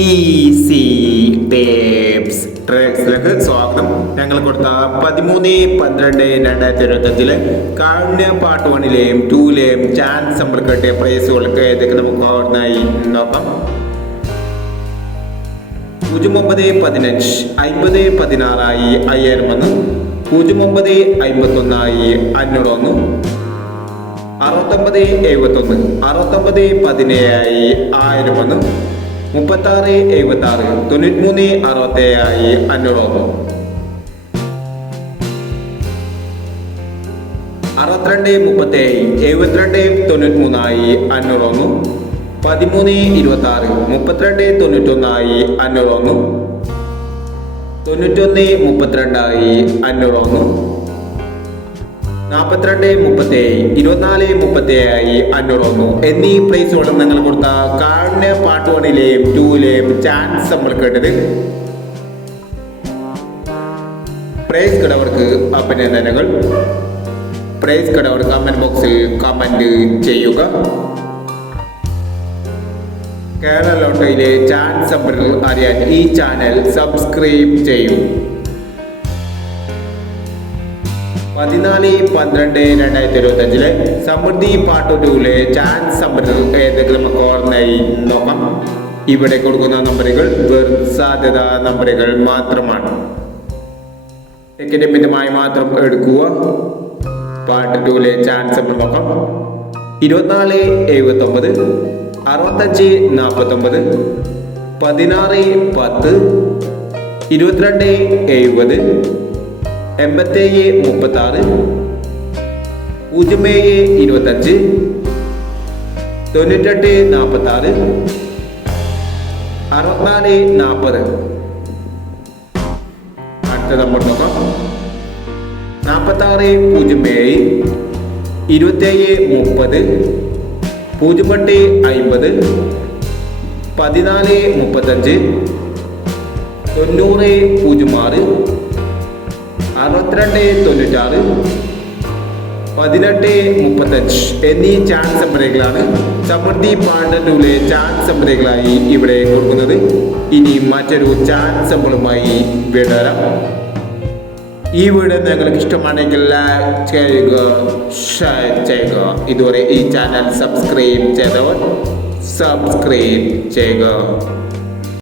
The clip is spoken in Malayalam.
ഈസി ടേപ്സ് ട്രേക്സിലേക്ക് സ്വാഗതം. ഞങ്ങൾ കൊടുത്ത 13/12/2025 കാരുണ്യ പാർട്ട് 1ലെയും 2ലെയും ചാൻസ് നമ്മൾ കിട്ടിയ പ്രൈസുകൾക്ക് ഏതൊക്കെ നമുക്ക് ഓർമ്മയായി നോക്കാം. 09/15 50/16 5000 09/51 501 69/71 69/17 1000 36/76 93/67 501 62/37 72/93 501 13/26 32/91 501 91/32 501 42/37 24/37 501 എന്നീ പ്രൈസുകളും നിങ്ങൾ കൊടുത്ത കാരുണ്യ പാർട്ട് 1ലെയും 2ലെയും ചാൻസ് നമ്മൾ കേട്ടത്. പ്രൈസ് കിടവർക്ക് അഭിനന്ദനങ്ങൾ. പ്രൈസ് കിടവർ കമന്റ് ബോക്സിൽ കമന്റ് ചെയ്യുക. കേരള ലോട്ടറിയിലെ ചാൻസ് നമ്പറുകൾ അറിയാൻ ഈ ചാനൽ സബ്സ്ക്രൈബ് ചെയ്യും. 14/12/2025 സമൃദ്ധി പാർട്ട് 2ലെ ചാൻസ് നമ്പറുകൾ ഏതെങ്കിലും നമുക്ക് ഓർമ്മയായി നോക്കാം. ഇവിടെ കൊടുക്കുന്ന നമ്പറുകൾ വെറും സാധ്യത നമ്പറുകൾ മാത്രമാണ്. ടിക്കറ്റ് മിതമായി മാത്രം എടുക്കുക. പാർട്ട് 2ലെ ചാൻസ് നമ്പർ നോക്കാം. 24/79 65/49 16/10 22/70 87/36 07/25 98/46 64/40. അടുത്ത നമ്പർ നോക്കാം. 46/07 27/30 08/50 14/35 90/06 62/96 18/35 എന്നീ ചാൻസ് നമ്പറുകളാണ് സമൃദ്ധി പാർട്ട് 2ലെ ചാൻസ് നമ്പറുകളായി ഇവിടെ കൊടുക്കുന്നത്. ഇനി മറ്റൊരു ചാൻസ് നമ്പറുമായി വിടരാം. ഈ വീഡിയോ നിങ്ങൾക്ക് ഇഷ്ടമാണെങ്കിൽ ലൈക്ക് ചെയ്യുക, ഷെയർ ചെയ്യുക. ഇതുവരെ ഈ ചാനൽ സബ്സ്ക്രൈബ് ചെയ്തവർ സബ്സ്ക്രൈബ് ചെയ്യുക.